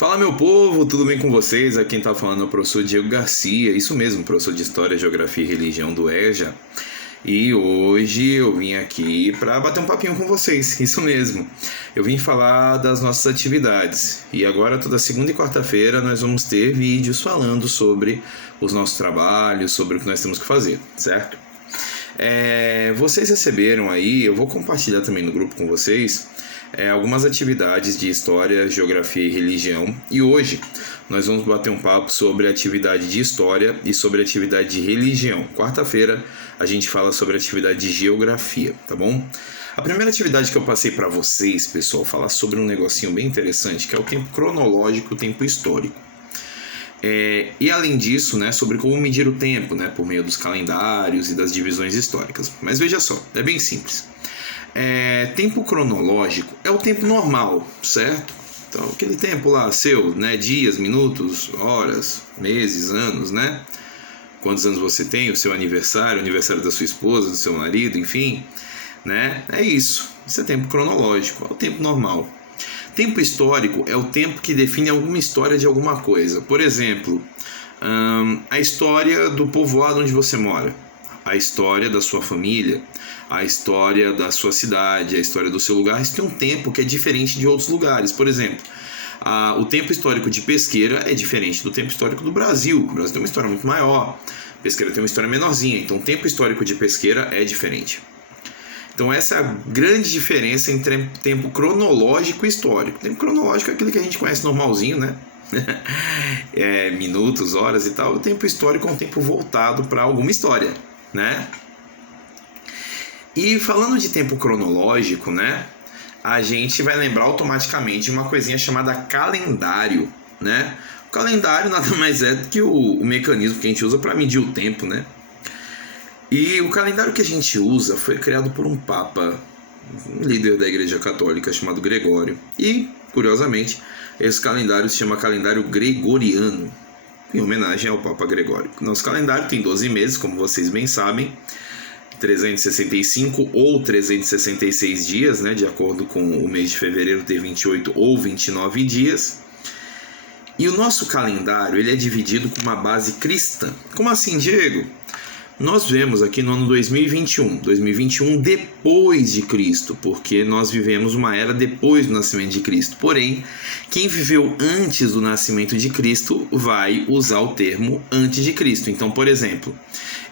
Fala, meu povo, tudo bem com vocês? Aqui quem tá falando é o professor Diego Garcia, isso mesmo, professor de História, Geografia e Religião do EJA. E hoje eu vim aqui para bater um papinho com vocês, isso mesmo. Eu vim falar das nossas atividades. E agora, toda segunda e quarta-feira, nós vamos ter vídeos falando sobre os nossos trabalhos, sobre o que nós temos que fazer, certo? Vocês receberam aí, eu vou compartilhar também no grupo com vocês, algumas atividades de História, Geografia e Religião. E hoje nós vamos bater um papo sobre a atividade de História e sobre a atividade de Religião. Quarta-feira a gente fala sobre a atividade de Geografia, tá bom? A primeira atividade que eu passei para vocês, pessoal, falar sobre um negocinho bem interessante, que é o tempo cronológico, o tempo histórico. E além disso, né, sobre como medir o tempo, né, por meio dos calendários e das divisões históricas. Mas veja só, é bem simples. Tempo cronológico é o tempo normal, certo? Então, aquele tempo lá seu, né, dias, minutos, horas, meses, anos, né? Quantos anos você tem, o seu aniversário, o aniversário da sua esposa, do seu marido, enfim, né? É isso. Isso é tempo cronológico, é o tempo normal. Tempo histórico é o tempo que define alguma história de alguma coisa. Por exemplo, a história do povoado onde você mora, a história da sua família, a história da sua cidade, a história do seu lugar. Isso tem um tempo que é diferente de outros lugares. Por exemplo, o tempo histórico de Pesqueira é diferente do tempo histórico do Brasil. O Brasil tem uma história muito maior, Pesqueira tem uma história menorzinha. Então o tempo histórico de Pesqueira é diferente. Então essa é a grande diferença entre tempo cronológico e histórico. Tempo cronológico é aquele que a gente conhece normalzinho, né? Minutos, horas e tal. O tempo histórico é um tempo voltado para alguma história, né? E falando de tempo cronológico, né? A gente vai lembrar automaticamente de uma coisinha chamada calendário, né? O calendário nada mais é do que o mecanismo que a gente usa para medir o tempo, né? E o calendário que a gente usa foi criado por um papa, um líder da Igreja Católica chamado Gregório. E, curiosamente, esse calendário se chama calendário gregoriano, em homenagem ao Papa Gregório. Nosso calendário tem 12 meses, como vocês bem sabem, 365 ou 366 dias, né, de acordo com o mês de fevereiro ter 28 ou 29 dias. E o nosso calendário ele é dividido com uma base cristã. Como assim, Diego? Nós vemos aqui no ano 2021 depois de Cristo, porque nós vivemos uma era depois do nascimento de Cristo. Porém, quem viveu antes do nascimento de Cristo vai usar o termo antes de Cristo. Então, por exemplo,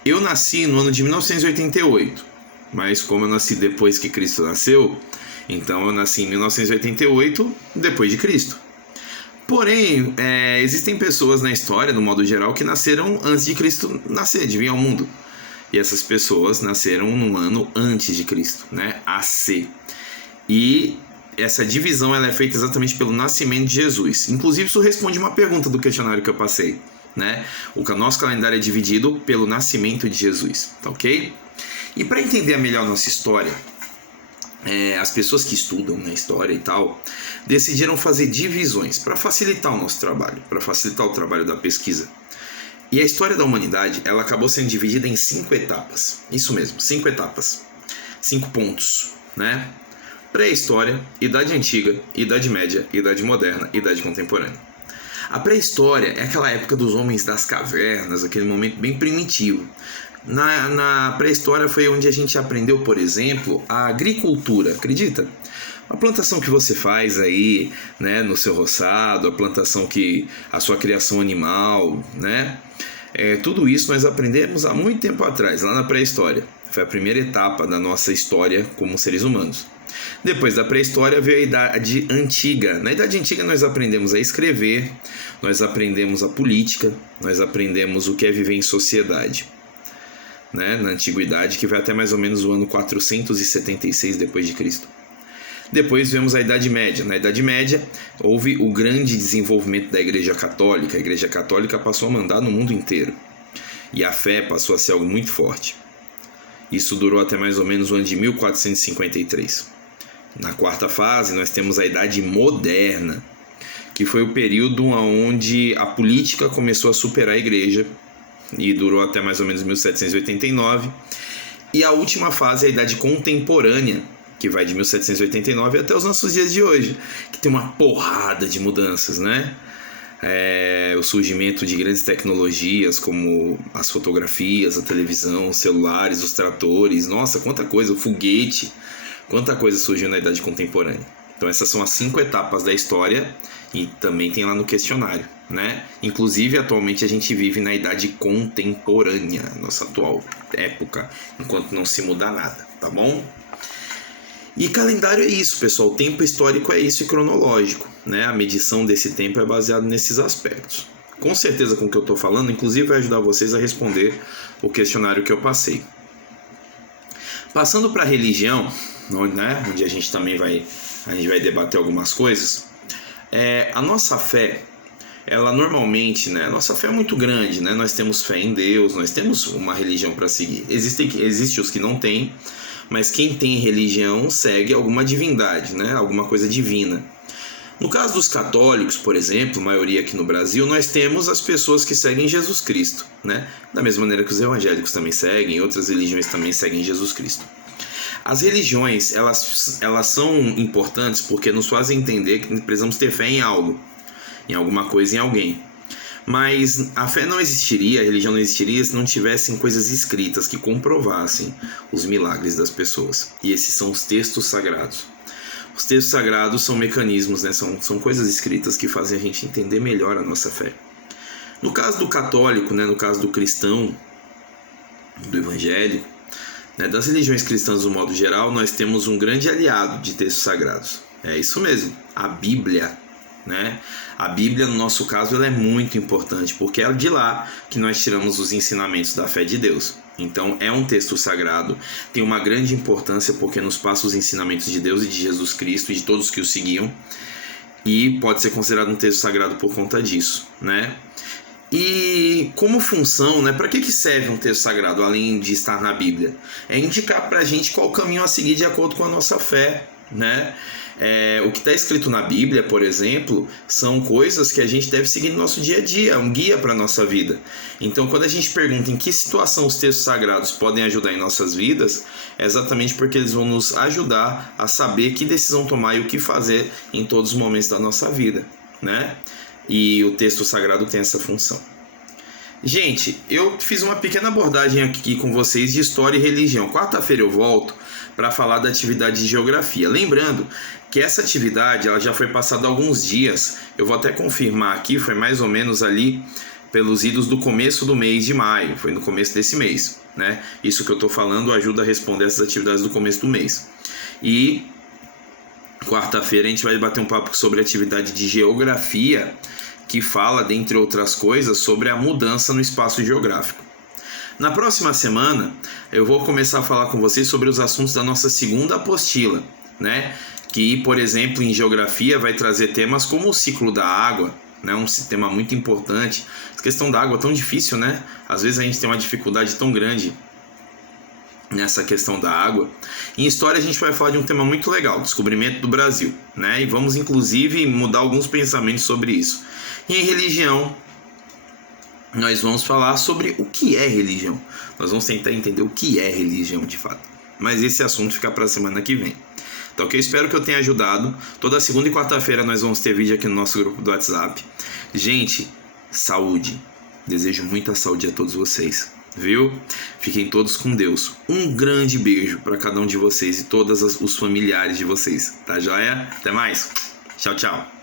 eu nasci no ano de 1988, mas como eu nasci depois que Cristo nasceu, então eu nasci em 1988 depois de Cristo. Porém, existem pessoas na história, no modo geral, que nasceram antes de Cristo nascer, de vir ao mundo. E essas pessoas nasceram num ano antes de Cristo, né? AC. E essa divisão ela é feita exatamente pelo nascimento de Jesus. Inclusive, isso responde uma pergunta do questionário que eu passei, né? O nosso calendário é dividido pelo nascimento de Jesus, tá ok? E para entender melhor a nossa história, as pessoas que estudam na história e tal decidiram fazer divisões para facilitar o nosso trabalho, para facilitar o trabalho da pesquisa. E a história da humanidade ela acabou sendo dividida em 5 etapas. Isso mesmo, 5 etapas, 5 pontos, né? Pré-história, Idade Antiga, Idade Média, Idade Moderna, Idade Contemporânea. A pré-história é aquela época dos homens das cavernas, aquele momento bem primitivo. Na pré-história foi onde a gente aprendeu, por exemplo, a agricultura, acredita? A plantação que você faz aí, né, no seu roçado, a plantação a sua criação animal, né? Tudo isso nós aprendemos há muito tempo atrás, lá na pré-história. Foi a primeira etapa da nossa história como seres humanos. Depois da pré-história veio a Idade Antiga. Na Idade Antiga nós aprendemos a escrever, nós aprendemos a política, nós aprendemos o que é viver em sociedade. Né, na antiguidade, que vai até mais ou menos o ano 476 depois de Cristo. Depois vemos a Idade Média. Na Idade Média houve o grande desenvolvimento da Igreja Católica. A Igreja Católica passou a mandar no mundo inteiro e a fé passou a ser algo muito forte. Isso durou até mais ou menos o ano de 1453. Na quarta fase nós temos a Idade Moderna, que foi o período onde a política começou a superar a Igreja e durou até mais ou menos 1789. E a última fase é a Idade Contemporânea, que vai de 1789 até os nossos dias de hoje, que tem uma porrada de mudanças, né? O surgimento de grandes tecnologias como as fotografias, a televisão, os celulares, os tratores, nossa, quanta coisa, o foguete, quanta coisa surgiu na Idade Contemporânea. Então essas são as 5 etapas da história e também tem lá no questionário, né? Inclusive atualmente a gente vive na Idade Contemporânea, nossa atual época, enquanto não se muda nada, tá bom? E calendário é isso, pessoal. O tempo histórico é isso e cronológico, né? A medição desse tempo é baseada nesses aspectos. Com certeza, com o que eu estou falando, inclusive vai ajudar vocês a responder o questionário que eu passei. Passando para a religião, né? Onde a gente também vai debater algumas coisas. A nossa fé, ela normalmente, né? A nossa fé é muito grande, né? Nós temos fé em Deus, nós temos uma religião para seguir. Existem os que não têm. Mas quem tem religião segue alguma divindade, né? Alguma coisa divina. No caso dos católicos, por exemplo, maioria aqui no Brasil, nós temos as pessoas que seguem Jesus Cristo, né? Da mesma maneira que os evangélicos também seguem, outras religiões também seguem Jesus Cristo. As religiões, elas são importantes porque nos fazem entender que precisamos ter fé em algo, em alguma coisa, em alguém. Mas a fé não existiria, a religião não existiria se não tivessem coisas escritas que comprovassem os milagres das pessoas. E esses são os textos sagrados. Os textos sagrados são mecanismos, né? São coisas escritas que fazem a gente entender melhor a nossa fé. No caso do católico, né? No caso do cristão, do evangélico, né? Das religiões cristãs no modo geral, nós temos um grande aliado de textos sagrados. É isso mesmo, a Bíblia. Né? A Bíblia, no nosso caso, ela é muito importante, porque é de lá que nós tiramos os ensinamentos da fé de Deus. Então, é um texto sagrado, tem uma grande importância porque nos passa os ensinamentos de Deus e de Jesus Cristo e de todos que o seguiam, e pode ser considerado um texto sagrado por conta disso, né? E como função, né, para que serve um texto sagrado, além de estar na Bíblia? É indicar para a gente qual caminho a seguir de acordo com a nossa fé, né? O que está escrito na Bíblia, por exemplo, são coisas que a gente deve seguir no nosso dia a dia, um guia para a nossa vida. Então, quando a gente pergunta em que situação os textos sagrados podem ajudar em nossas vidas, é exatamente porque eles vão nos ajudar a saber que decisão tomar e o que fazer em todos os momentos da nossa vida, né? E o texto sagrado tem essa função. Gente, eu fiz uma pequena abordagem aqui com vocês de história e religião. Quarta-feira eu volto para falar da atividade de geografia. Lembrando que essa atividade ela já foi passada há alguns dias. Eu vou até confirmar aqui, foi mais ou menos ali pelos idos do começo do mês de maio. Foi no começo desse mês, né? Isso que eu estou falando ajuda a responder essas atividades do começo do mês. E quarta-feira a gente vai bater um papo sobre a atividade de geografia, que fala, dentre outras coisas, sobre a mudança no espaço geográfico. Na próxima semana, eu vou começar a falar com vocês sobre os assuntos da nossa segunda apostila, né? Que, por exemplo, em geografia vai trazer temas como o ciclo da água, né? Um tema muito importante. A questão da água é tão difícil, né? Às vezes a gente tem uma dificuldade tão grande nessa questão da água. Em história a gente vai falar de um tema muito legal, descobrimento do Brasil, né? E vamos inclusive mudar alguns pensamentos sobre isso. E em religião, nós vamos falar sobre o que é religião. Nós vamos tentar entender o que é religião de fato. Mas esse assunto fica para a semana que vem. Então, eu espero que eu tenha ajudado. Toda segunda e quarta-feira nós vamos ter vídeo aqui no nosso grupo do WhatsApp. Gente, saúde. Desejo muita saúde a todos vocês, viu? Fiquem todos com Deus. Um grande beijo para cada um de vocês e todos os familiares de vocês. Tá joia? Até mais. Tchau, tchau.